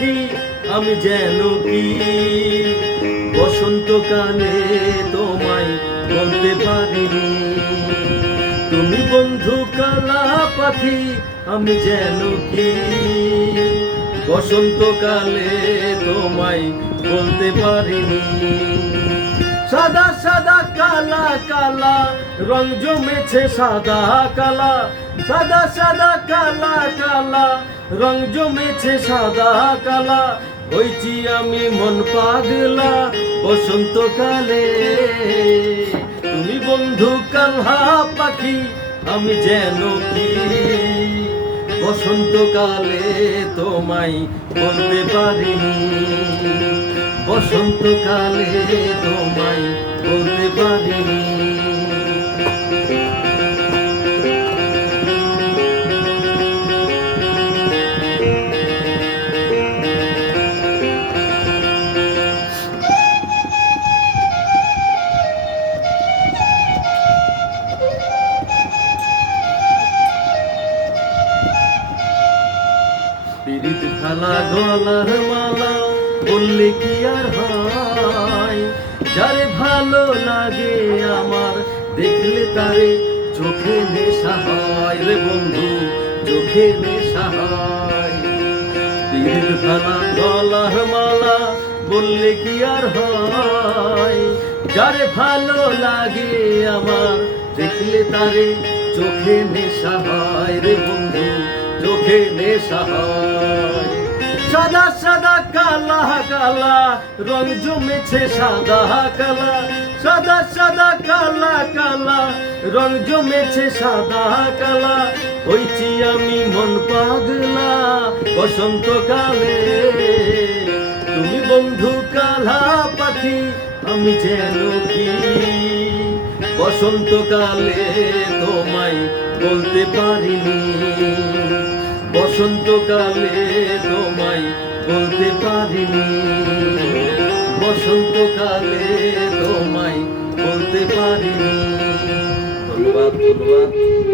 পাখি আমি যেন কি বসন্তকালে তোমায় বলতে পারিনি। তুমি বন্ধু কালা পাখি আমি যেন কি বসন্তকালে তোমায় বলতে পারিনি। সাদা সাদা কালা কালা রং জমেছে সাদা কালা, সাদা সাদা কালা কালা রং জমেছে সাদা কালা। হইছি আমি মন পাগলা বসন্তকালে। তুমি বন্ধু কালা পাখি আমি যেন কি বসন্তকালে তোমায় বলতে পারিনি। বসন্তকালে তোমায় বলতে পারিনি। পিরিত খালা গলার মালা বললে কি আর হয়, যারে ভালো লাগে আমার দেখলে তারে চোখে নেশা হয় রে বন্ধু, চোখে নেশা হয়। পিরিত খালা গলার মালা বললে কি আর হয়, যারে ভালো লাগে আমার দেখলে তারে চোখে নেশা হয় রে বন্ধু, চোখে নেশা হয়। সাদা সাদা কালা কালা রং জমেছে সাদা কালা, সাদা সাদা কালা কালা রং জমেছে সাদা কালা। হইছি আমি মন পাগলা বসন্তকালে। তুমি বন্ধু কালা পাখি আমি যেন কি বসন্তকালে তোমায় বলতে পারিনি। বসন্তকালে তোমায় বলতে পারিনি। বসন্তকালে তোমায় বলতে পারিনি। ধন্যবাদ ধন্যবাদ।